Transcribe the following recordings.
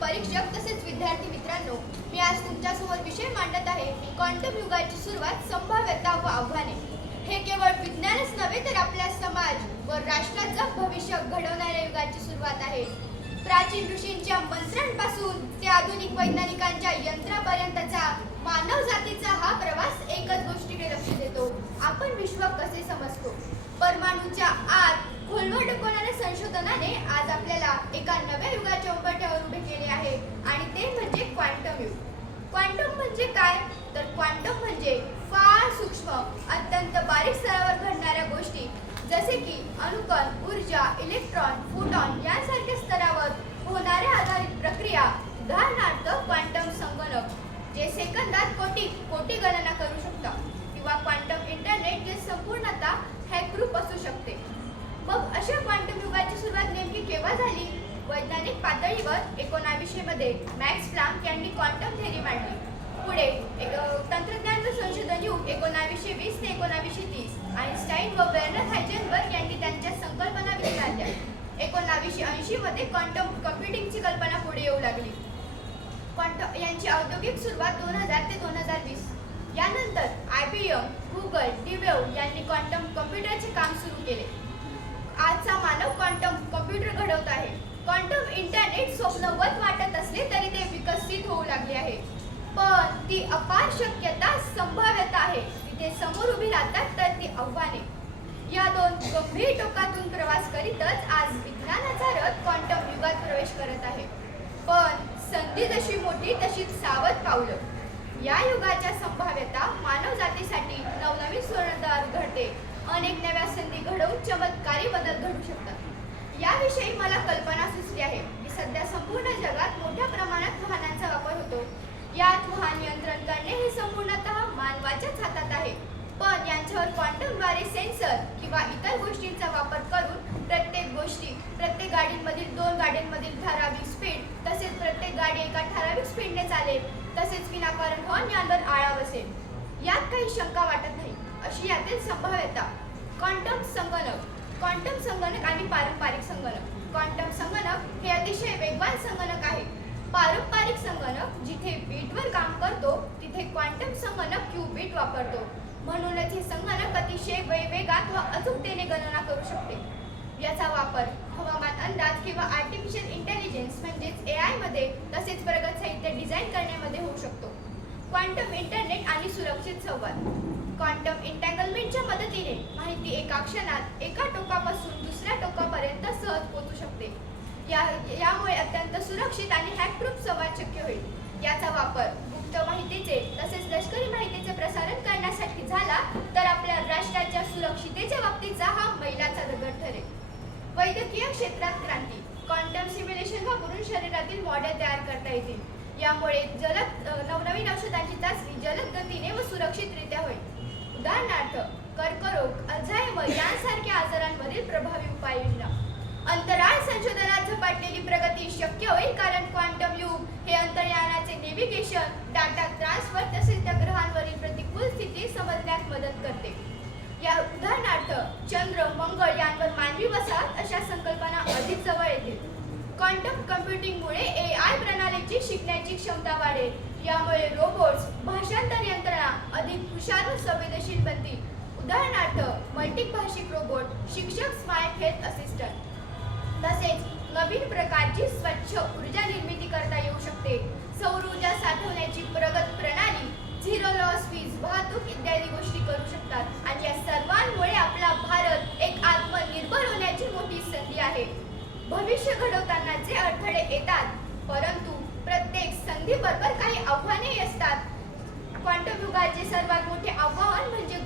परीक्षक तसेच विद्यार्थी मित्रांनो, मी आज तुमच्यासमोर विषय मांडत आहे क्वांटम युगाची सुरुवात, संभाव्यता व आव्हाने. हे केवळ विज्ञानच नव्हे तर आपल्या समाज व राष्ट्राचं भविष्य घडवणाऱ्या युगाची सुरुवात आहे. प्राचीन ऋषींच्या मंत्रांपासून ते आधुनिक वैज्ञानिकांच्या यंत्रापर्यंतचा मानव जातीचा हा प्रवास एकच गोष्टीकडे लक्ष देतो: आपण विश्व कसे समजतो. परमाणूच्या आत खोलवर डोकवणाऱ्या संशोधनाने आज आपल्याला एका नव्या युगाच्या उंबरठ्यावर उभे केले आहे आणि ते म्हणजे क्वांटम युग. क्वांटम म्हणजे काय? तर क्वांटम म्हणजे फार सूक्ष्म, अत्यंत बारीक स्तरावर घडणाऱ्या गोष्टी, जसे की अणुकण, ऊर्जा, इलेक्ट्रॉन, फोटॉन यांसारख्या स्तरावर होणाऱ्या आधारित प्रक्रिया. उदाहरणार्थ क्वांटम संगणक जे सेकंदात कोटी गणना करू शकतात, किंवा क्वांटम इंटरनेट जे संपूर्णतः हॅकप्रूफ असू शकते. मग अशा क्वांटम युगाची सुरुवात नेमकी केव्हा झाली? वैज्ञानिक पातळीवर 1900 मध्ये मॅक्स प्लँक यांनी क्वांटम थेअरी मांडली. पुढे तंत्रज्ञान व संशोधन युग 1920 ते 1930 आइन्स्टाईन व वर्नर हायजेनबर्ग यांनी त्यांच्या संकल्पना विस्तारल्या. 1980 मध्ये क्वांटम कम्प्युटिंगची कल्पना पुढे येऊ लागली. क्वांटम यांची औद्योगिक सुरुवात 2000 ते 2020. यानंतर IBM, गुगल, DeWalt यांनी क्वांटम कम्प्युटरचे काम सुरू केले. आजचा मानव क्वांटम कम्प्युटर घडवत आहे. क्वांटम इंटरनेट स्वप्नवत वाटत असले तरी ते विकसित होऊ लागले आहे, पण ती अपार शक्यता, संभाव्यता आहे. तिथे समोर उभी राहतात तर ती आव्हाने. या दोन गंभीर टोकातून प्रवास करीतच आज विज्ञानाचा रथ क्वांटम युगात प्रवेश करत आहे. पण संधी जशी मोठी तशीच सावध पावलं. या युगाच्या संभाव्यता मानव जातीसाठी नवनवीन सुवर्णद्वार घडते. अनेक नव्या संधी घडवून चमत्कारी बदल घडू शकतात. याविषयी मला कल्पना सुचली आहे की सध्या संपूर्ण जगात मोठ्या प्रमाणात वाहनांचा वापर होतो. यात वाहन नियंत्रण करणे हे संपूर्णतः मानवाच्याच हातात आहे. पण यांच्यावर क्वांटमद्वारे सेन्सर किंवा इतर गोष्टींचा वापर करून प्रत्येक गाडीमधील 2 गाड्यांमधील ठराविक स्पीड, तसेच प्रत्येक गाडी एका ठराविक स्पीडने चालेल, तसेच विनाकारण हॉर्न यांवर आळा बसेल. यात काही शंका वाटत नाही अशी यातील संभाव्यता. क्वांटम संगणक आणि पारंपरिक संगणक. क्वांटम संगणक हे अतिशय वेगवान संगणक आहे. पारंपरिक संगणक जिथे बीटवर काम करतो, तिथे क्वांटम संगणक क्यूबिट वापरतो. म्हणूनच हे संगणक अतिशय वेगात व अचूकतेने गणना करू शकते. याचा वापर हवामान अंदाज किंवा आर्टिफिशियल इंटेलिजन्स म्हणजेच AI मध्ये, तसेच प्रगत साहित्य डिझाईन करण्यामध्ये होऊ शकतो. क्वांटम इंटरनेट आणि सुरक्षित संवाद. क्वांटम एंटँगलमेंटच्या मदतीने माहिती एका क्षणात एका टोकापासून दुसऱ्या टोकापर्यंत सहज पोहोचू शकते. यामुळे अत्यंत सुरक्षित आणि हॅकप्रूफ संवाद शक्य होईल. याचा वापर गुप्त माहितीचे तसेच लष्करी माहितीचे प्रसारण करण्यासाठी झाला तर आपल्या राष्ट्राच्या सुरक्षितेच्या बाबतीचा हा मैलाचा दगड ठरेल. वैद्यकीय क्षेत्रात क्रांती. क्वांटम सिम्युलेशन वापरून शरीरातील मॉडेल तयार करता येतील. यामुळे नवनवीन औषधांची चाचणी जलद गतीने व सुरक्षितरित्या होईल. उदाहरणार्थ कर्करोग, अल्झायमर यांसारख्या आजारांवरील प्रभावी उपाययोजना. अंतराळ संशोधनात झपाटलेली प्रगती शक्य होईल, कारण क्वांटम युग हे अंतराळाचे नेव्हिगेशन, डाटा ट्रान्सफर तसेच त्या ग्रहांवरील प्रतिकूल स्थिती समजण्यात मदत करते. या उदाहरणार्थ चंद्र, मंगळ यांवर मानवी वसाहत अशा संकल्पना अधिक जवळ येतील. क्वांटम कम्प्युटिंगमुळे AI प्रणालीची शिकण्याची क्षमता वाढेल. यामुळे रोबोट्स, भाषांतर यंत्रणा अधिक हुशार व संवेदनशील बनतील. उदाहरणार्थ मल्टीभाषिक रोबोट, शिक्षक, स्मार्ट हेल्थ असिस्टंट. तसेच नवीन प्रकारची स्वच्छ ऊर्जा निर्मिती करता येऊ शकते. सौर ऊर्जा साठवण्याची प्रगत प्रणाली, झिरो लॉस वीज वाहतूक इत्यादी गोष्टी करू शकतात. आणि या सर्वांमुळे आपला भारत एक आत्मनिर्भर होण्याची मोठी संधी आहे. भविष्य घडवताना जे अडथळे येतात, परंतु प्रत्येक संधीबरोबर काही आव्हानेही असतात. क्वांटम युगाचे सर्वात मोठे आव्हान म्हणजे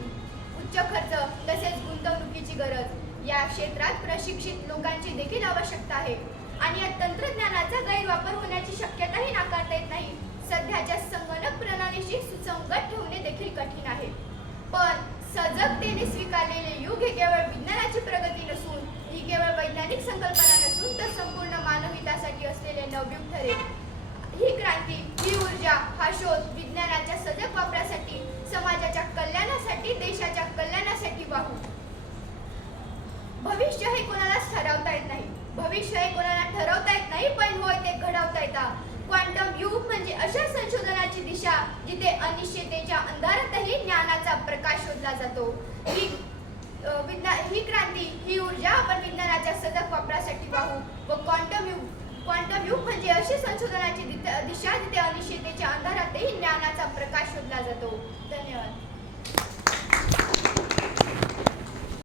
उच्च खर्च तसेच गुंतवणुकीची गरज. या क्षेत्रात प्रशिक्षित लोकांची देखील आवश्यकता आहे आणि या तंत्रज्ञानाचा गैरवापर होण्याची शक्यताही नाकारता येत नाही. सध्याच्या संगणक प्रणालीशी सुसंगत ठेवणे देखील कठीण आहे. पण सजगतेने स्वीकारलेले युग हे केवळ विज्ञानाची प्रगती नसून, ही केवळ वैज्ञानिक संकल्पना नसून तर संपूर्ण मानवहितासाठी असलेले नवयुग ठरेल. ही क्रांती, ही ऊर्जा, हा शोध विज्ञानाच्या सजग वापरासाठी, समाजाच्या कल्याणासाठी, देशाच्या कल्याणासाठी वाहू. भविष्य हे कोणालाच ठरवता येत नाही. भविष्य हे कोणाला ठरवता येत नाही, पण होय ते घडवता येतात. क्वांटम युग म्हणजे अशा संशोधनाची दिशा जिथे अनिश्चिततेच्या अंधारातही ज्ञानाचा प्रकाश शोधला जातो. ही क्रांती, ही ऊर्जा आपण विज्ञानाच्या सतत वापरासाठी वाहू व क्वांटम युग म्हणजे अशी संशोधनाची दिशा जिथे अनिश्चिततेच्या अंधारातही ज्ञानाचा प्रकाश शोधला जातो. धन्यवाद.